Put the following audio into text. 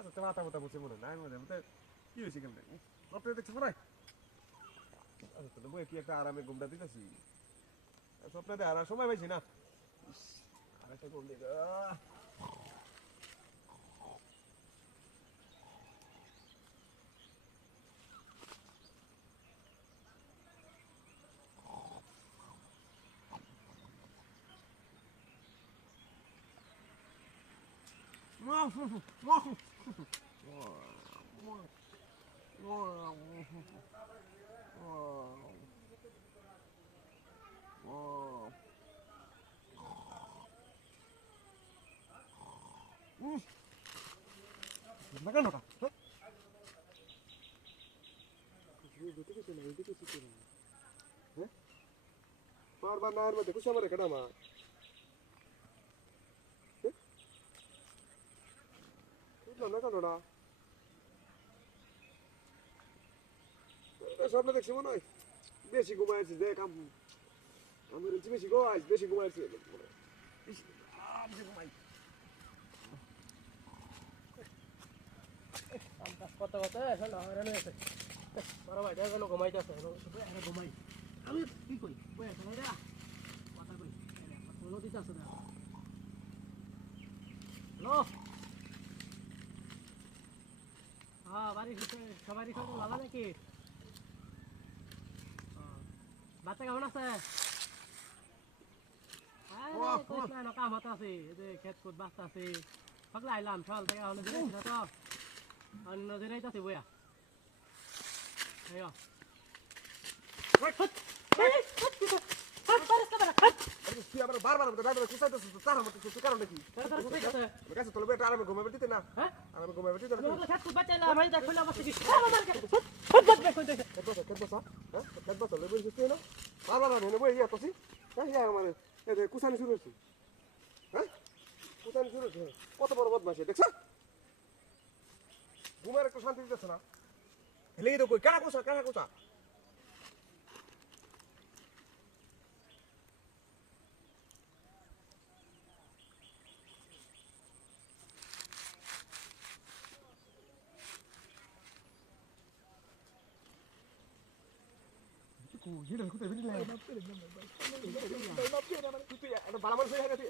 আচ্ছা মাথা বলছে মনে নাই মধ্যে কি হয়েছে কেমন স্বপ্নে দেখছো মনে হয় আচ্ছা তো বই কি একটা আরামে ঘুমটা দিতেছি স্বপ্নে দেয় আর সময় পাইছি না আর একটা ঘুম দিই লাগানো বারবার নায়ের মধ্যে কুসা মারে কেডা মা বুঝলাম না কেনটা স্বপ্ন দেখছি মনে হয় বেশি ঘুমাইছি দেখ আমি বেশি ঘুমাইছি বেশি ঘুমাইছি ঘুমাই কত কত এখন হয়রান হয়েছে বড় ভাই দেখা গেল ঘুমাইতেছে ঘুমাই আমি কি কই বই আছে না কথা কই নদীতে আছে না হ্যালো হ্যাঁ বাড়ি সবারই সব ভালো নাকি বাচ্চা কেমন আছে কাম হাতে আছে খেত কুদ বাচ্চা আছে সকালে আইলাম সকাল থেকে তো নদী নাইতেছে বইয়া বারবার কারণ নাকি তোর বেটা আরামে ঘুমাবে দিতে না আরামে ঘুমাবে দিতে কুসানি শুরু হয়েছে হ্যাঁ কুসানি শুরু হয়েছে কত বড় বদমাসি দেখছ ঘুমের একটু শান্তি দিতেছে না হেলে তো কই কারা কুসা ভালো মানুষ হয়ে গেছে